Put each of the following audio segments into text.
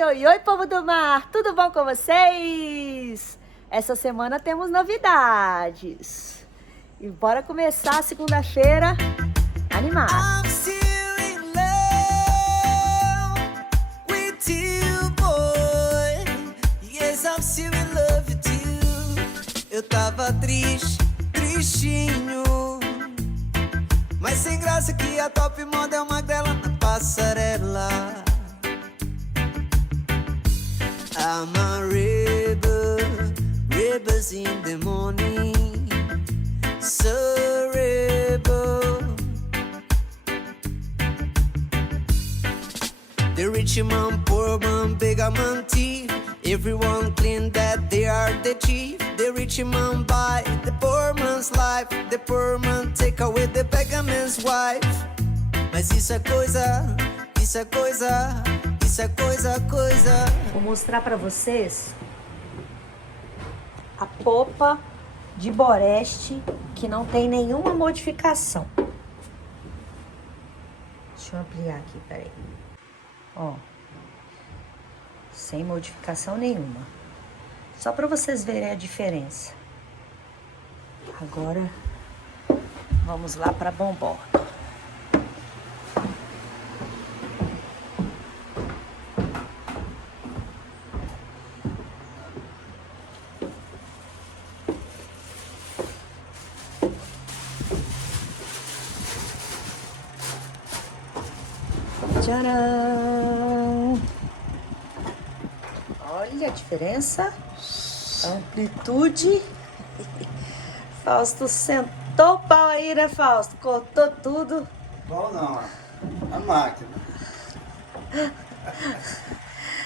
Oi, oi, oi, povo do mar! Tudo bom com vocês? Essa semana temos novidades. E bora começar a segunda-feira animado. I'm still in love with you, boy. Yes, I'm still in love with you. Eu tava triste, tristinho, mas sem graça que a top moda é uma dela na passarela. I'm a rebel, rebels in the morning, so rebel. The rich man, poor man, beggar man, thief, everyone claim that they are the chief. The rich man buy the poor man's life, the poor man take away the beggar man's wife. Mas isso é coisa, isso é coisa, isso é coisa, coisa. Vou mostrar pra vocês a popa de Boreste que não tem nenhuma modificação. Deixa eu ampliar aqui, peraí. Ó, sem modificação nenhuma. Só pra vocês verem a diferença. Agora, vamos lá pra bombordo. Tcharam! Olha a diferença, amplitude. Fausto sentou o pau aí, né, Fausto? Cortou tudo. Bom não, a máquina.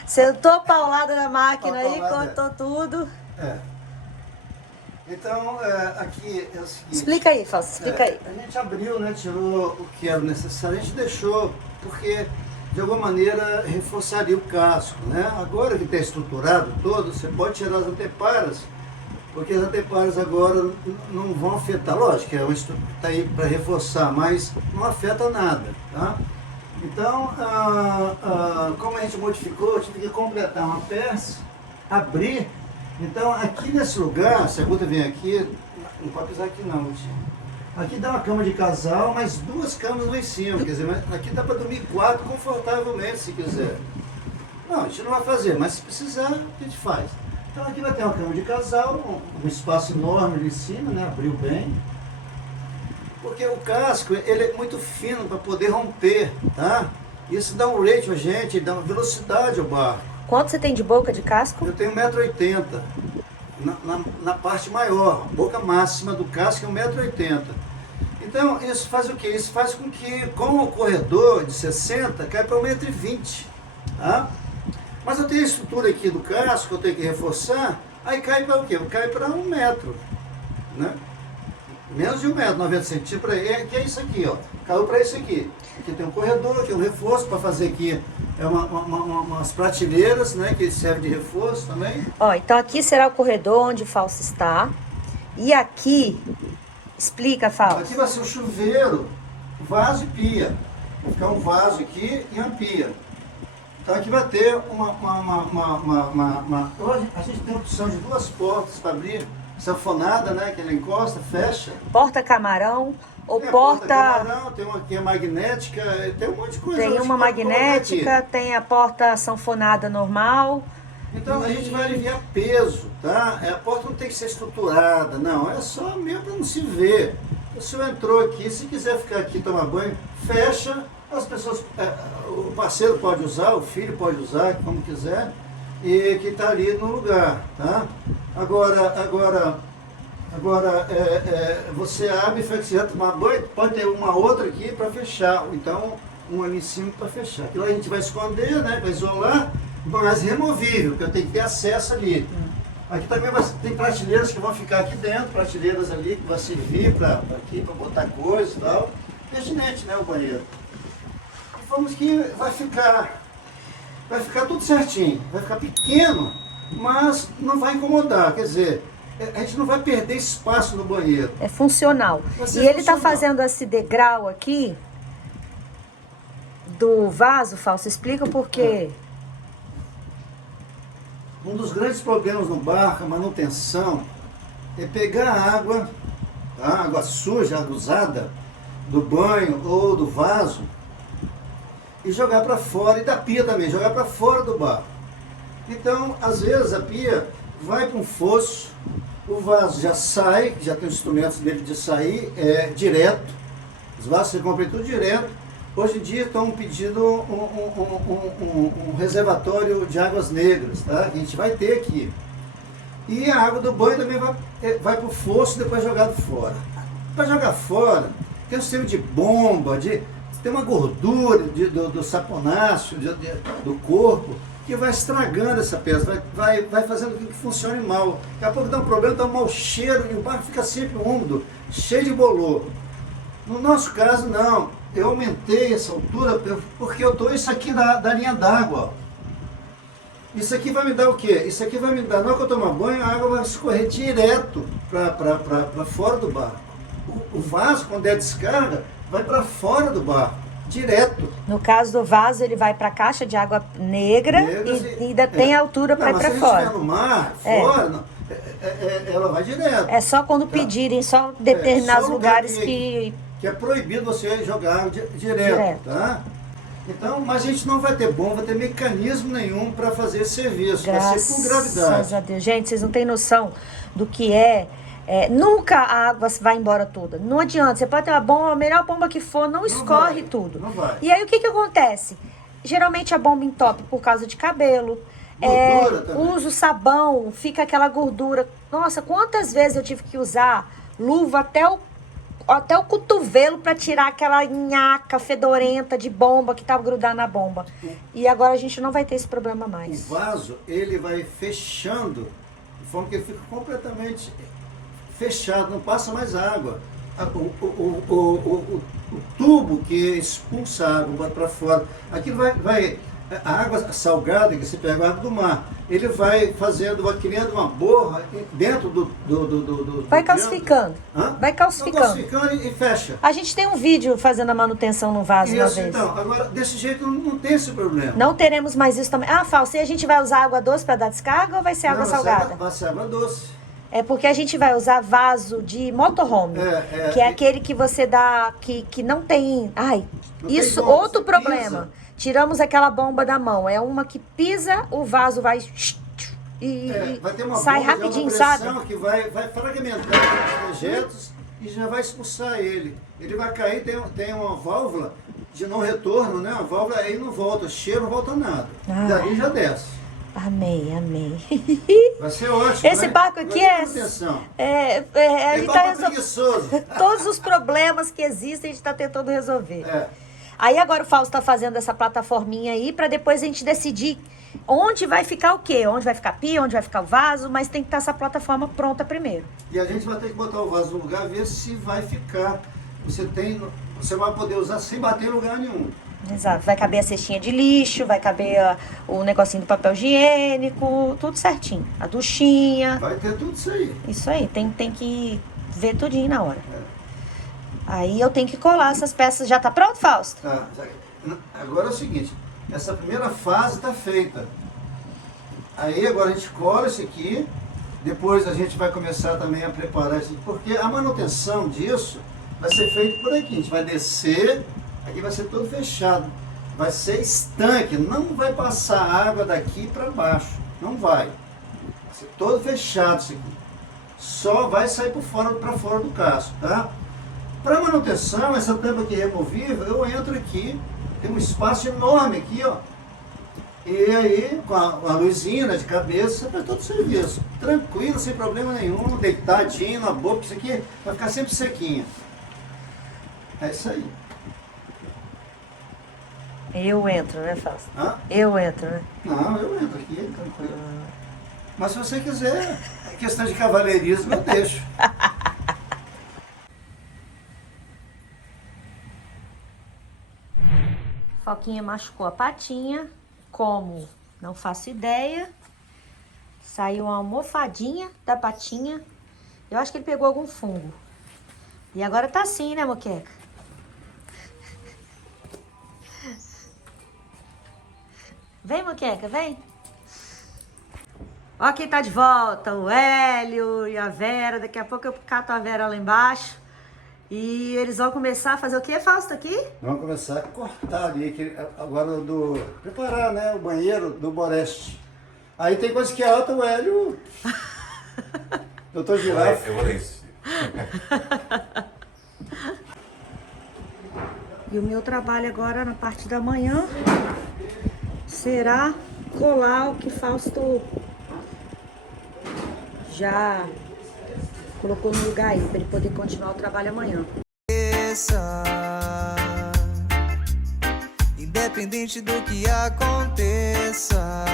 Sentou paulada na máquina aí, Paulada. cortou tudo. É. Então, aqui é o seguinte... Explica aí, Fausto, explica aí. A gente abriu, né, tirou o que era necessário, a gente deixou, porque de alguma maneira reforçaria o casco, né? Agora que está estruturado todo, você pode tirar as anteparas, porque as anteparas agora não vão afetar, lógico que está aí para reforçar, mas não afeta nada, tá? Então, como a gente modificou, eu tive que completar uma peça, abrir. Então, aqui nesse lugar, se a Guta vem aqui, não pode pisar aqui não, Gutinho. Aqui dá uma cama de casal, mas duas camas lá em cima, quer dizer, mas aqui dá para dormir 4 confortavelmente, se quiser. Não, a gente não vai fazer, mas se precisar, a gente faz. Então aqui vai ter uma cama de casal, um espaço enorme ali em cima, né, abriu bem. Porque o casco, ele é muito fino para poder romper, tá? Isso dá um rate a gente, dá uma velocidade ao barco. Quanto você tem de boca de casco? Eu tenho 1,80 m na parte maior, boca máxima do casco é 1,80 m. Então isso faz o quê? Isso faz com que com o corredor de 60 cai para 1,20 m, tá? Mas eu tenho a estrutura aqui do casco, eu tenho que reforçar, aí cai para o quê? Cai para 1 metro, né? Menos de 1,90 m, 90 centímetros, que é isso aqui, ó. Caiu para isso aqui. Aqui tem um corredor, aqui é um reforço para fazer aqui umas prateleiras, né, que serve de reforço também. Ó, então aqui será o corredor onde o Fausto está. E aqui, explica, Fausto. Aqui vai ser o chuveiro, vaso e pia. Vai ficar um vaso aqui e uma pia. Então aqui vai ter a gente tem a opção de 2 portas para abrir. Sanfonada, né, que ela encosta, fecha. Porta camarão ou Tem a porta... camarão, tem uma que é magnética, tem um monte de coisa. Tem uma magnética, tem a porta sanfonada normal. Então a gente vai aliviar peso, tá? A porta não tem que ser estruturada, não. É só mesmo para não se ver. O senhor entrou aqui, se quiser ficar aqui tomar banho, fecha. As pessoas, o parceiro pode usar, o filho pode usar, como quiser. E que está ali no lugar, tá? Agora você abre e fala que você vai tomar banho, pode ter uma outra aqui para fechar, então um ali em cima para fechar. Aquilo a gente vai esconder, né, vai isolar, mas removível, porque eu tenho que ter acesso ali. Aqui também tem prateleiras que vão ficar aqui dentro, prateleiras ali que vai servir para botar coisa e tal. Pertinente, né, o banheiro. E vamos que vai ficar tudo certinho, vai ficar pequeno, mas não vai incomodar, quer dizer, a gente não vai perder espaço no banheiro. É funcional. E ele está fazendo esse degrau aqui do vaso, Fausto, explica por quê. Um dos grandes problemas no barco, a manutenção, é pegar a água suja, água usada, do banho ou do vaso, e jogar para fora, e da pia também, jogar para fora do barco. Então, às vezes a pia vai para um fosso, o vaso já sai, já tem os instrumentos dele de sair direto, os vasos você compra tudo direto. Hoje em dia estão pedindo um reservatório de águas negras, tá? Que a gente vai ter aqui. E a água do banho também vai para o fosso e depois jogado fora. Para jogar fora, tem um sistema de bomba, tem uma gordura do saponáceo, do corpo, que vai estragando essa peça, vai fazendo com que funcione mal. Daqui a pouco dá um problema, dá um mau cheiro e o barco fica sempre úmido, cheio de bolor. No nosso caso, não. Eu aumentei essa altura porque eu estou isso aqui da linha d'água. Isso aqui vai me dar o quê? Isso aqui vai me dar, na hora que eu tomar banho, a água vai escorrer direto para fora do barco. O vaso, quando é descarga, vai para fora do barco, direto. No caso do vaso, ele vai para a caixa de água negra e ainda tem altura para ir para fora. Se a gente estiver no mar, fora, não, ela vai direto. É só quando pedirem, só determinados só lugares que é proibido você jogar direto, tá? Então, mas a gente não vai ter bomba, vai ter mecanismo nenhum para fazer esse serviço, vai ser por gravidade. Graças a Deus. Gente, vocês não têm noção do que nunca a água vai embora toda. Não adianta, você pode ter uma bomba, a melhor bomba que for, não escorre tudo. Não vai. E aí o que acontece? Geralmente a bomba entope por causa de cabelo. Uso sabão, fica aquela gordura. Nossa, quantas vezes eu tive que usar luva até o cotovelo para tirar aquela nhaca fedorenta de bomba que estava grudada na bomba. E agora a gente não vai ter esse problema mais. O vaso, ele vai fechando, de forma que ele fica completamente fechado, não passa mais água. O tubo que expulsa a água para fora, aquilo a água salgada, que você pega a água do mar, ele vai criando uma borra dentro do vai calcificando. Vai calcificando. Vai calcificando e fecha. A gente tem um vídeo fazendo a manutenção no vaso uma vez. Então, agora, desse jeito não tem esse problema. Não teremos mais isso também. Fausto, e a gente vai usar água doce para dar descarga ou vai ser água salgada? Vai ser água doce. É porque a gente vai usar vaso de motorhome, que é aquele que você dá, que não tem... Isso, tem bomba, outro você problema. pisa. Tiramos aquela bomba da mão. É uma que pisa, o vaso vai... Vai ter uma sai bomba rapidinho, de alta pressão, sabe? que vai fragmentar os dejetos e já vai expulsar ele. Ele vai cair, tem uma válvula de não retorno, né? A válvula aí não volta, cheiro não volta nada. Daí já desce. Amei. Vai ser ótimo. Esse barco aqui ele tá preguiçoso. Todos os problemas que existem, a gente está tentando resolver. Aí agora o Fausto está fazendo essa plataforminha aí para depois a gente decidir onde vai ficar o quê? Onde vai ficar a pia, onde vai ficar o vaso, mas tem que estar essa plataforma pronta primeiro. E a gente vai ter que botar o vaso no lugar, ver se vai ficar. Você vai poder usar sem bater em lugar nenhum. Exato, vai caber a cestinha de lixo, vai caber o negocinho do papel higiênico, tudo certinho. A duchinha. Vai ter tudo isso aí. Isso aí, tem que ver tudinho na hora. Aí eu tenho que colar essas peças. Já tá pronto, Fausto? Tá. Agora é o seguinte, essa primeira fase está feita. Aí agora a gente cola isso aqui, depois a gente vai começar também a preparar isso aqui, porque a manutenção disso vai ser feita por aqui. A gente vai descer, aqui vai ser todo fechado. Vai ser estanque, não vai passar água daqui para baixo. Não vai. Vai ser todo fechado isso aqui. Só vai sair para fora do casco, tá? Para manutenção, essa tampa aqui removível, eu entro aqui, tem um espaço enorme aqui, ó. E aí, com a luzinha, né, de cabeça, faz todo o serviço. Tranquilo, sem problema nenhum, deitadinho na boca, isso aqui vai ficar sempre sequinho. É isso aí. Eu entro, né, Fausto? Eu entro, né? Não, eu entro aqui, tranquilo. Mas se você quiser, é questão de cavalheirismo, eu deixo. Foquinha machucou a patinha, como? Não faço ideia. Saiu uma almofadinha da patinha. Eu acho que ele pegou algum fungo. E agora tá assim, né, Moqueca? Vem, Moqueca, vem. Ó quem tá de volta, o Hélio e a Vera. Daqui a pouco eu cato a Vera lá embaixo. E eles vão começar a fazer o que, Fausto, aqui? Vamos começar a cortar ali, agora preparar, né, o banheiro do Boreste. Aí tem coisa que é alta, o Hélio... Doutor Girafa. Eu vou ler isso. E o meu trabalho agora, na parte da manhã, será colar o que Fausto já colocou no lugar aí, para ele poder continuar o trabalho amanhã. Independente do que aconteça,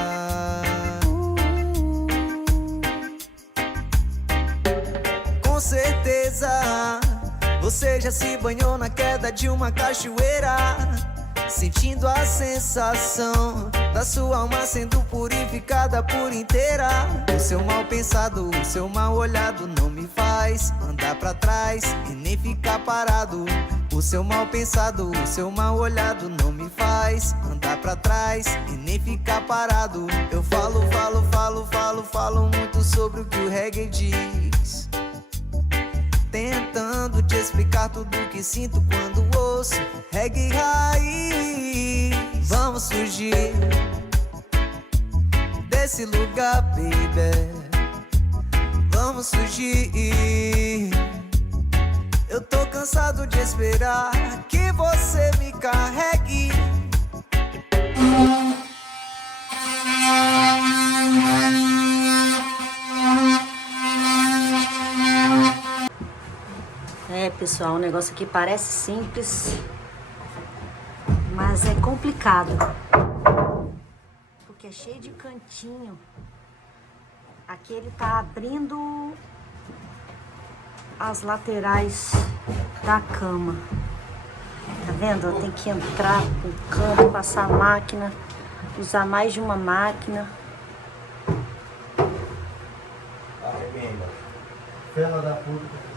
com certeza você já se banhou na queda de uma cachoeira, sentindo a sensação da sua alma sendo purificada por inteira. O seu mal pensado, o seu mal olhado não me faz andar pra trás e nem ficar parado. O seu mal pensado, o seu mal olhado não me faz andar pra trás e nem ficar parado. Eu falo muito sobre o que o reggae diz, tentando te explicar tudo o que sinto quando ouço reggae raiz. Vamos fugir desse lugar, baby. Vamos fugir. Eu tô cansado de esperar que você me carregue. É, pessoal, o negócio aqui parece simples, mas é complicado, porque é cheio de cantinho. Aqui ele tá abrindo as laterais da cama. Tá vendo? Tem que entrar no canto, passar a máquina, usar mais de uma máquina. Fela da puta.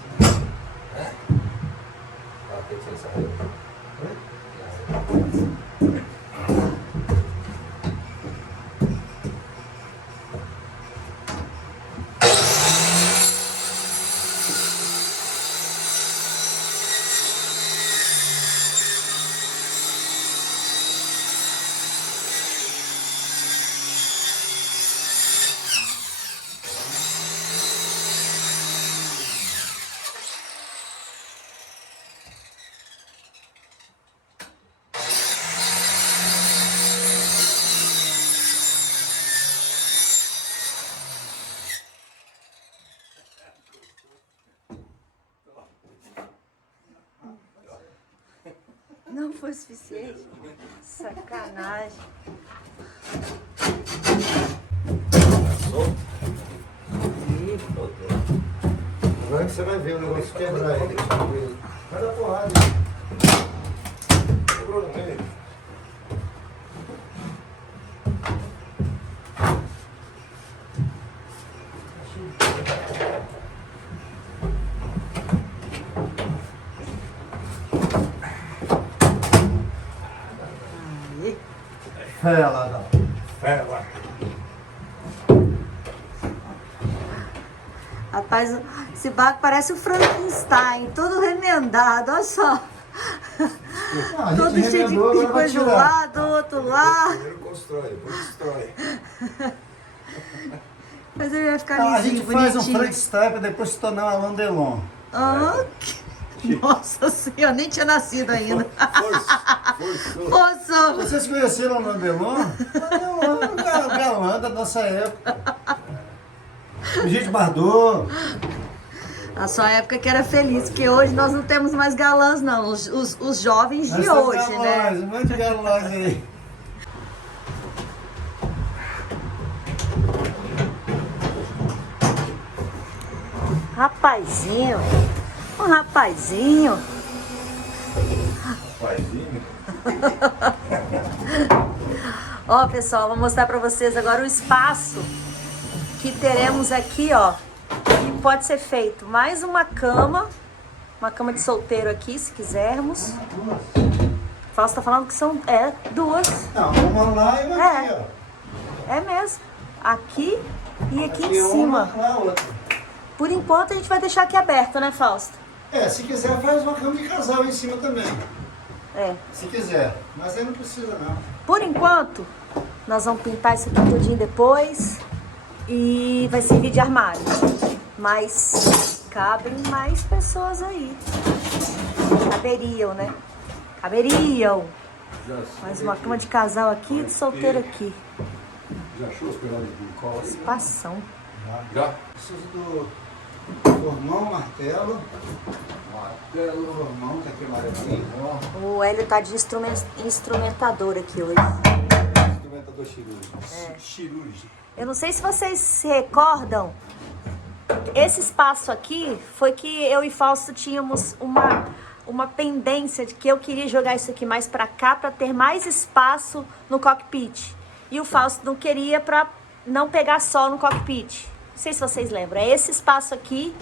Não foi o suficiente. Sacanagem. Agora que você vai ver o negócio quebrar ele. Vai dar porrada. Quebrou no meio. Fela da fela. Rapaz, esse barco parece o Frankenstein, todo remendado, olha só. Todo cheio de pipa de um lado, do outro lado. Primeiro constrói, depois destrói. Mas ele vai ficar A lisinho, gente faz um bonitinho. Frankenstein pra depois se tornar uma Alain Delon. Nossa senhora, nem tinha nascido ainda. Forçou. Moço! Vocês conheceram o Alain Delon? O galã da nossa época. Brigitte Bardot. A sua época que era feliz, porque hoje nós não temos mais galãs, não. Os jovens de hoje, né? Um monte de galãs aí. Rapazinho. Um rapazinho. Rapazinho. Ó, pessoal, vou mostrar pra vocês agora o espaço que teremos aqui, ó. Que pode ser feito mais uma cama de solteiro aqui, se quisermos. O Fausto tá falando que são, duas. Não, uma lá e uma aqui, ó. É mesmo. Aqui E aqui Aqui em cima. uma, lá outra. Por enquanto a gente vai deixar aqui aberto, né, Fausto? Se quiser faz uma cama de casal em cima também. É. Se quiser. Mas aí não precisa não. Por enquanto, nós vamos pintar isso aqui tudinho depois. E vai servir de armário. Mas cabem mais pessoas aí. Caberiam, né? Caberiam. Mais uma cama de casal aqui e de solteiro aqui. Já achou as pegadas de cola? Espação. Já? Preciso do formão, martelo. Martelo. Formão, que aqui é amarelinho. O Hélio tá de instrumentador aqui hoje. Instrumentador cirúrgico. Cirúrgico. Eu não sei se vocês se recordam. Esse espaço aqui foi que eu e Fausto tínhamos uma pendência de que eu queria jogar isso aqui mais pra cá pra ter mais espaço no cockpit. E o Fausto não queria pra não pegar sol no cockpit. Não sei se vocês lembram. É esse espaço aqui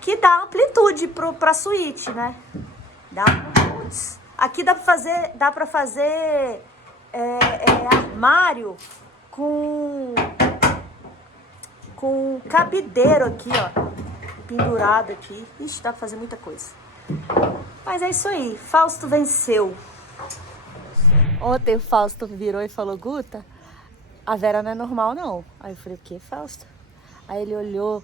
que dá amplitude pra suíte, né? Dá amplitude. Aqui dá pra fazer armário com cabideiro aqui, ó. Pendurado aqui. Ixi, dá pra fazer muita coisa. Mas é isso aí. Fausto venceu. Ontem o Fausto virou e falou: Guta, a Vera não é normal, não. Aí eu falei: o que, Fausto? Aí ele olhou: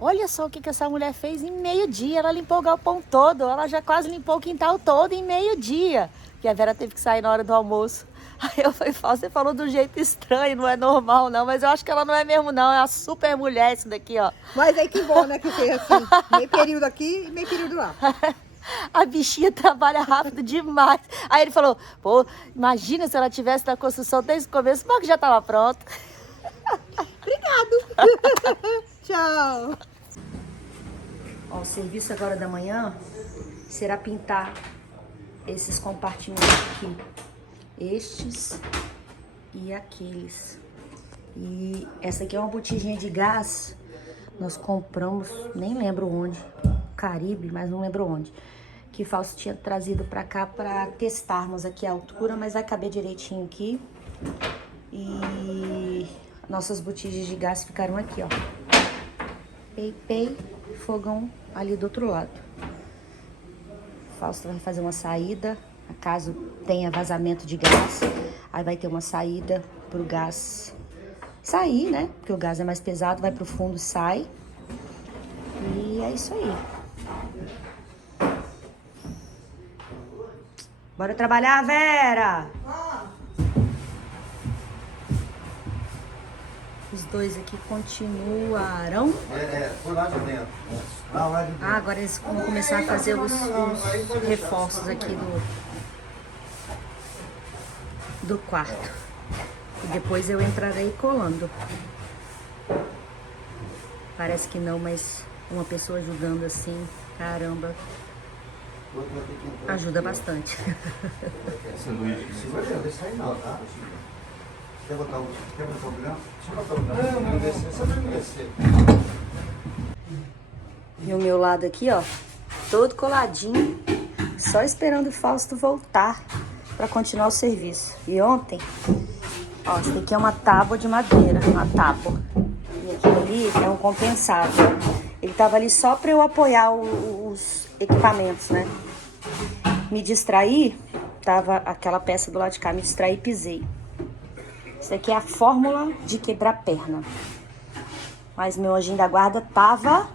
olha só o que essa mulher fez em meio-dia. Ela limpou o galpão todo. Ela já quase limpou o quintal todo em meio-dia. Porque a Vera teve que sair na hora do almoço. Aí eu falei: Fausto, você falou do jeito estranho, não é normal não, mas eu acho que ela não é mesmo não, é uma super mulher isso daqui, ó. Mas aí que bom, né, que fez assim, meio período aqui e meio período lá. A bichinha trabalha rápido demais. Aí ele falou: pô, imagina se ela tivesse na construção desde o começo, mas que já tava pronto. Obrigado. Tchau. Ó, o serviço agora da manhã será pintar esses compartimentos aqui. Estes e aqueles. E essa aqui é uma botijinha de gás. Nós compramos, nem lembro onde, Caribe, mas não lembro onde. Que Fausto tinha trazido pra cá pra testarmos aqui a altura, mas vai caber direitinho aqui. E nossas botijas de gás ficaram aqui, ó. Pei, fogão ali do outro lado. Fausto vai fazer uma saída, caso tenha vazamento de gás. Aí vai ter uma saída pro gás sair, né? Porque o gás é mais pesado, vai pro fundo, sai. E é isso aí. Bora trabalhar, Vera! Os dois aqui continuarão. Por lá de dentro. Lá de dentro. Ah, agora eles vão começar a fazer os reforços aqui do quarto. E depois eu entrarei colando. Parece que não, mas uma pessoa ajudando assim, caramba, ajuda bastante. Você vai deixar aí não, tá? Quer botar o grão? Deixa eu botar o grão. Não, descer, só pra descer. E o meu lado aqui, ó, todo coladinho, só esperando o Fausto voltar para continuar o serviço. E ontem, ó, esse aqui é uma tábua de madeira, uma tábua. E aquilo ali é um compensado. Ele tava ali só para eu apoiar os equipamentos, né? Me distraí, tava aquela peça do lado de cá, me distraí e pisei. Isso aqui é a fórmula de quebrar perna. Mas meu anjinho da guarda tava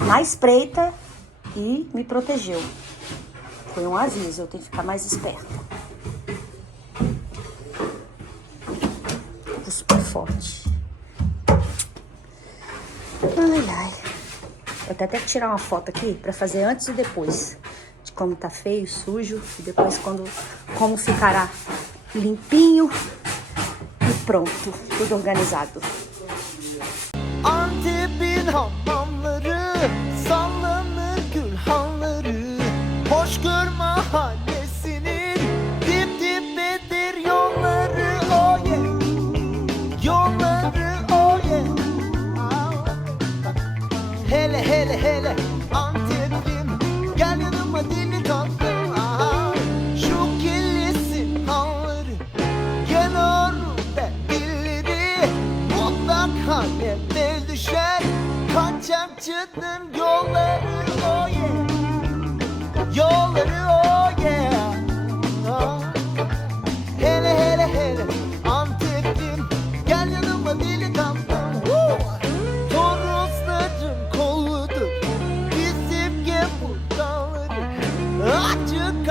na espreita e me protegeu. Foi um aviso, eu tenho que ficar mais esperta. Tô super forte. Ai, ai. Eu até tenho que tirar uma foto aqui pra fazer antes e depois. De como tá feio, sujo. E depois como ficará limpinho e pronto. Tudo organizado. Antep'in hamamları, sallanır gülhanları. Hoşgör mahallesinin dip dibedir yolları, oh yeah. Yolları, oh yeah. Hele hele hele Antep'im, gel yanıma deli tatlım. Şu kirlisin halları, gel orada dilleri.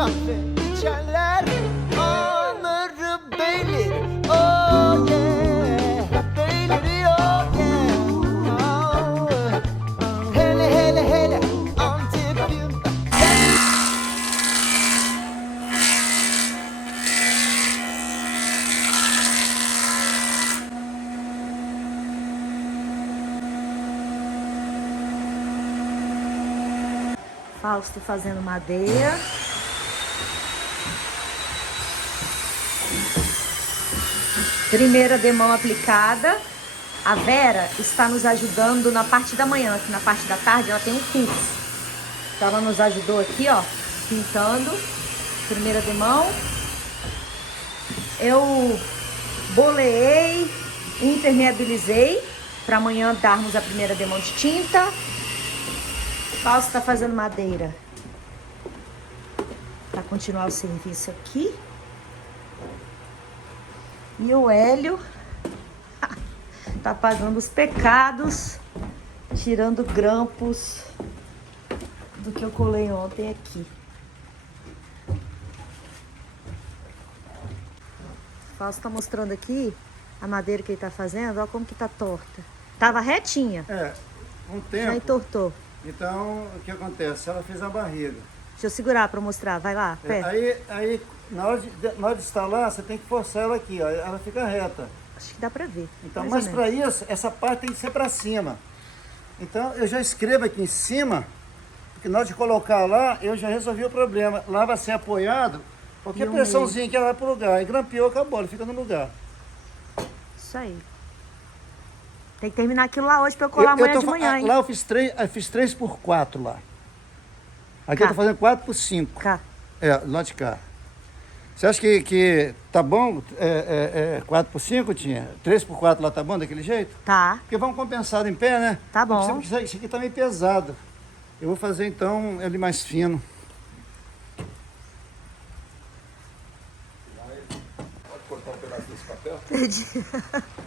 kaffe, kärler, ömür beyler, oh yeah, beyler, oh yeah, hele hele hele, Antep'im. Fausto fazendo madeira. Primeira demão aplicada. A Vera está nos ajudando na parte da manhã, que na parte da tarde ela tem um curso. Então ela nos ajudou aqui, ó, pintando. Primeira demão. Eu boleei, impermeabilizei para amanhã darmos a primeira demão de tinta. Fausto está fazendo madeira para continuar o serviço aqui. E o Hélio tá pagando os pecados, tirando grampos do que eu colei ontem aqui. O Fausto tá mostrando aqui a madeira que ele tá fazendo, olha como que tá torta. Tava retinha, Um já tempo. entortou. Então, o que acontece? Ela fez a barriga. Deixa eu segurar para mostrar, vai lá, pé. Aí na hora de instalar, você tem que forçar ela aqui, ó. Ela fica reta. Acho que dá para ver. Então, mais mas ou para menos. isso, essa parte tem que ser para cima. Então, eu já escrevo aqui em cima, porque na hora de colocar lá, eu já resolvi o problema. Lá vai ser apoiado, qualquer E o pressãozinha que ela vai pro lugar. E grampeou, acabou, ela fica no lugar. Isso aí. Tem que terminar aquilo lá hoje para eu colar amanhã de manhã, hein? Lá eu fiz 3x4 lá. Aqui Cá. eu tô fazendo 4x5. Cá. Lá de cá. Você acha que tá bom 4x5, Tinha? 3x4 lá tá bom daquele jeito? Tá, Porque vamos compensar em pé, né? tá bom. Isso aqui tá meio pesado. Eu vou fazer então ele mais fino. Pode cortar um pedaço desse papel? Entendi.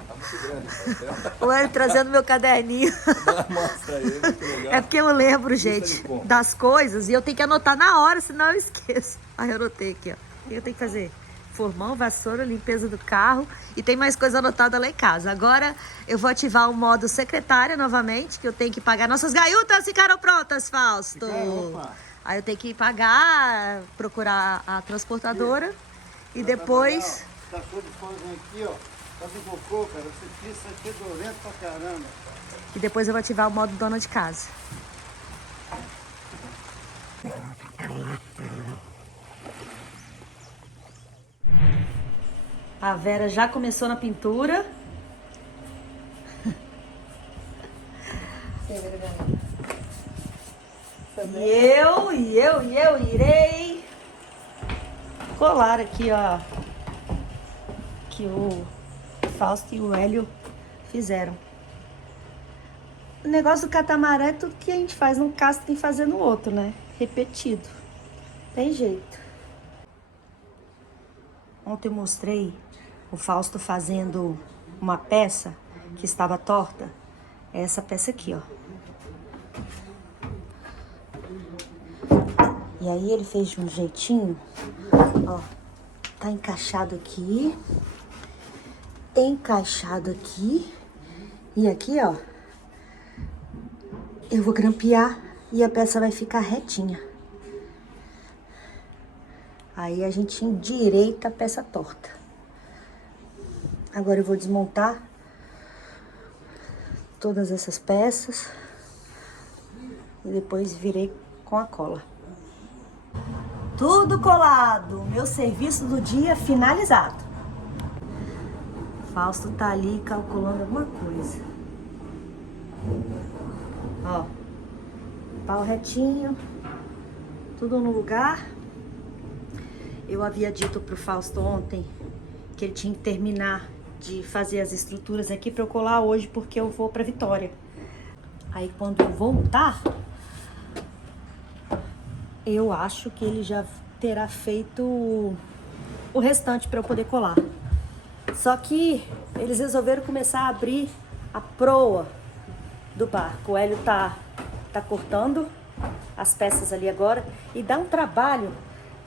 Tá muito grande esse papel. O Hélio trazendo meu caderninho. Mostra aí, muito legal. É porque eu lembro, gente, de como? das coisas e eu tenho que anotar na hora, senão eu esqueço. Aí eu anotei aqui, ó. O que eu tenho que fazer? Formão, vassoura, limpeza do carro e tem mais coisa anotada lá em casa. Agora eu vou ativar o modo secretária novamente, que eu tenho que pagar. Nossas gaiutas ficaram prontas, Fausto. Opa. Aí eu tenho que pagar, procurar a transportadora e depois... Cachorro de fora aqui, ó. Faz um cocô, cara. Você isso aqui é dolento pra caramba. E depois eu vou ativar o modo dona de casa. A Vera já começou na pintura. E eu irei colar aqui, ó, que o Fausto e o Hélio fizeram. O negócio do catamarã é tudo que a gente faz num caso tem que fazer no outro, né? Repetido. Tem jeito. Ontem eu mostrei o Fausto fazendo uma peça que estava torta. É essa peça aqui, ó. E aí ele fez de um jeitinho, ó. Tá encaixado aqui. Encaixado aqui. E aqui, ó. Eu vou grampear e a peça vai ficar retinha. Aí a gente endireita a peça torta. Agora eu vou desmontar todas essas peças e depois virei com a cola. Tudo colado, meu serviço do dia finalizado. Fausto tá ali calculando alguma coisa. Ó, pau retinho, tudo no lugar. Eu havia dito pro Fausto ontem que ele tinha que terminar de fazer as estruturas aqui para eu colar hoje, porque eu vou para Vitória. Aí quando eu voltar, eu acho que ele já terá feito o restante para eu poder colar. Só que eles resolveram começar a abrir a proa do barco. O Hélio tá cortando as peças ali agora e dá um trabalho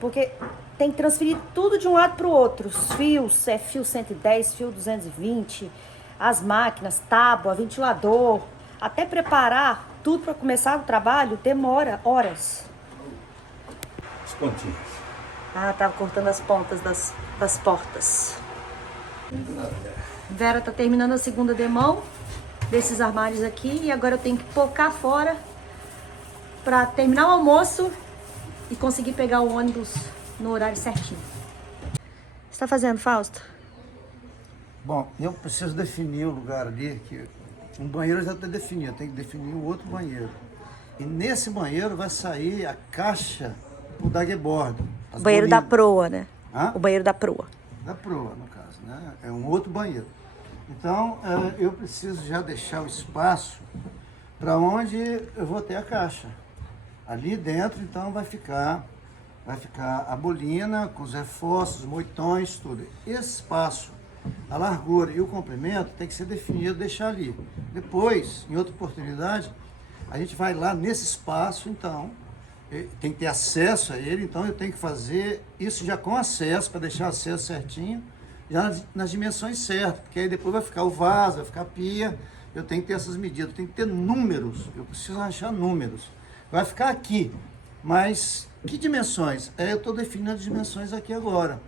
Porque tem que transferir tudo de um lado para o outro. Os fios, fio 110, fio 220, as máquinas, tábua, ventilador. Até preparar tudo para começar o trabalho demora horas. As pontinhas. Ah, tava cortando as pontas das portas. Vera tá terminando a segunda demão desses armários aqui. E agora eu tenho que pocar fora para terminar o almoço e conseguir pegar o ônibus no horário certinho. O que você tá fazendo, Fausto? Bom, eu preciso definir o lugar ali, que um banheiro já está definido, tem que definir o outro banheiro. E nesse banheiro vai sair a caixa do dagboard. O banheiro da proa, né? Hã? O banheiro da proa. Da proa, no caso, né? É um outro banheiro. Então, eu preciso já deixar o espaço para onde eu vou ter a caixa. Ali dentro, então, vai ficar a bolina com os reforços, os moitões, tudo. Esse espaço, a largura e o comprimento tem que ser definido, deixar ali. Depois, em outra oportunidade, a gente vai lá nesse espaço, então, tem que ter acesso a ele, então eu tenho que fazer isso já com acesso, para deixar o acesso certinho, já nas dimensões certas, porque aí depois vai ficar o vaso, vai ficar a pia, eu tenho que ter essas medidas, eu tenho que ter números, eu preciso achar números. Vai ficar aqui, mas que dimensões? Eu estou definindo as dimensões aqui agora,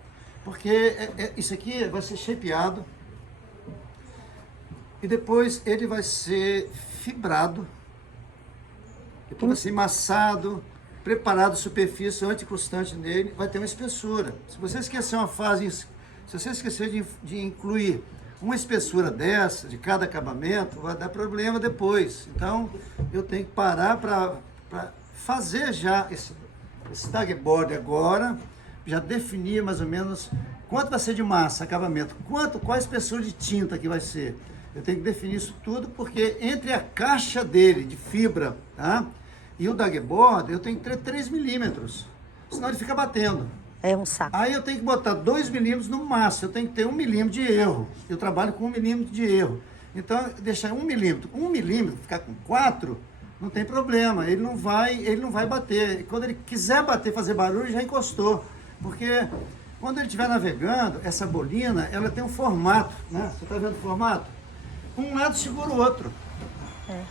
porque isso aqui vai ser shapeado e depois ele vai ser fibrado, depois vai ser amassado, preparado a superfície anticrustante nele, vai ter uma espessura. Se você esquecer uma fase, se você esquecer de incluir uma espessura dessa, de cada acabamento, vai dar problema depois. Então, eu tenho que parar para fazer já esse dagboard agora, já definir mais ou menos quanto vai ser de massa, acabamento, qual a espessura de tinta que vai ser. Eu tenho que definir isso tudo, porque entre a caixa dele de fibra, tá? E o dagboard, eu tenho que ter 3 milímetros, senão ele fica batendo. É um saco. Aí eu tenho que botar 2 milímetros no máximo, eu tenho que ter 1 milímetro de erro. Eu trabalho com 1 milímetro de erro. Então, deixar 1 milímetro, ficar com 4, não tem problema, ele não vai bater. E quando ele quiser bater, fazer barulho, já encostou. Porque quando ele estiver navegando, essa bolina, ela tem um formato, né? Você está vendo o formato? Um lado segura o outro.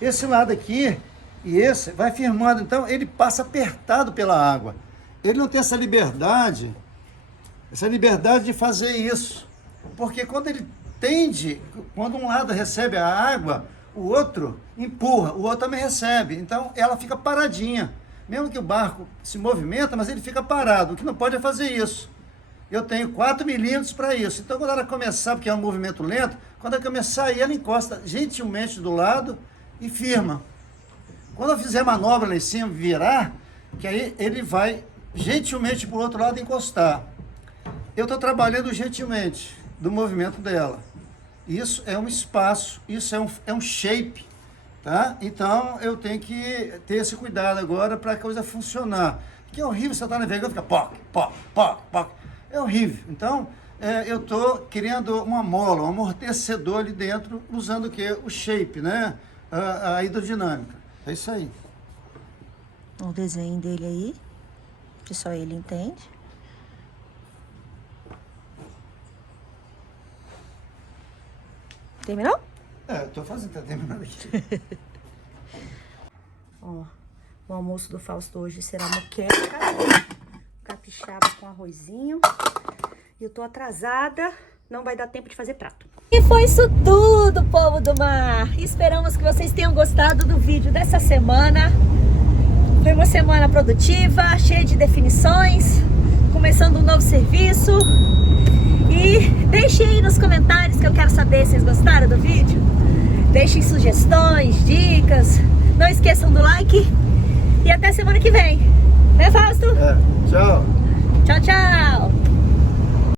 Esse lado aqui e esse vai firmando, então ele passa apertado pela água. Ele não tem essa liberdade de fazer isso. Porque quando um lado recebe a água, o outro empurra, o outro também recebe. Então ela fica paradinha. Mesmo que o barco se movimenta, mas ele fica parado. O que não pode é fazer isso. Eu tenho 4 milímetros para isso. Então quando ela começar, porque é um movimento lento, quando ela começar aí, ela encosta gentilmente do lado e firma. Quando eu fizer manobra lá em cima, virar, que aí ele vai gentilmente para o outro lado encostar. Eu estou trabalhando gentilmente do movimento dela. Isso é um espaço, isso é um shape, tá? Então eu tenho que ter esse cuidado agora para a coisa funcionar. Que é horrível você estar navegando e fica poc, poc, poc, poc. É horrível. Então eu estou criando uma mola, um amortecedor ali dentro, usando o quê? O shape, né? A hidrodinâmica. É isso aí. O desenho dele aí, que só ele entende. Terminou? Tô fazendo, tá terminando aqui. Ó, o almoço do Fausto hoje será moqueca, capixaba com arrozinho. E eu tô atrasada, não vai dar tempo de fazer prato. E foi isso tudo, povo do mar. Esperamos que vocês tenham gostado do vídeo dessa semana. Foi uma semana produtiva, cheia de definições, começando um novo serviço. E deixem aí nos comentários que eu quero saber se vocês gostaram do vídeo. Deixem sugestões, dicas. Não esqueçam do like. E até semana que vem. Né, Fausto? Tchau. Tchau, tchau.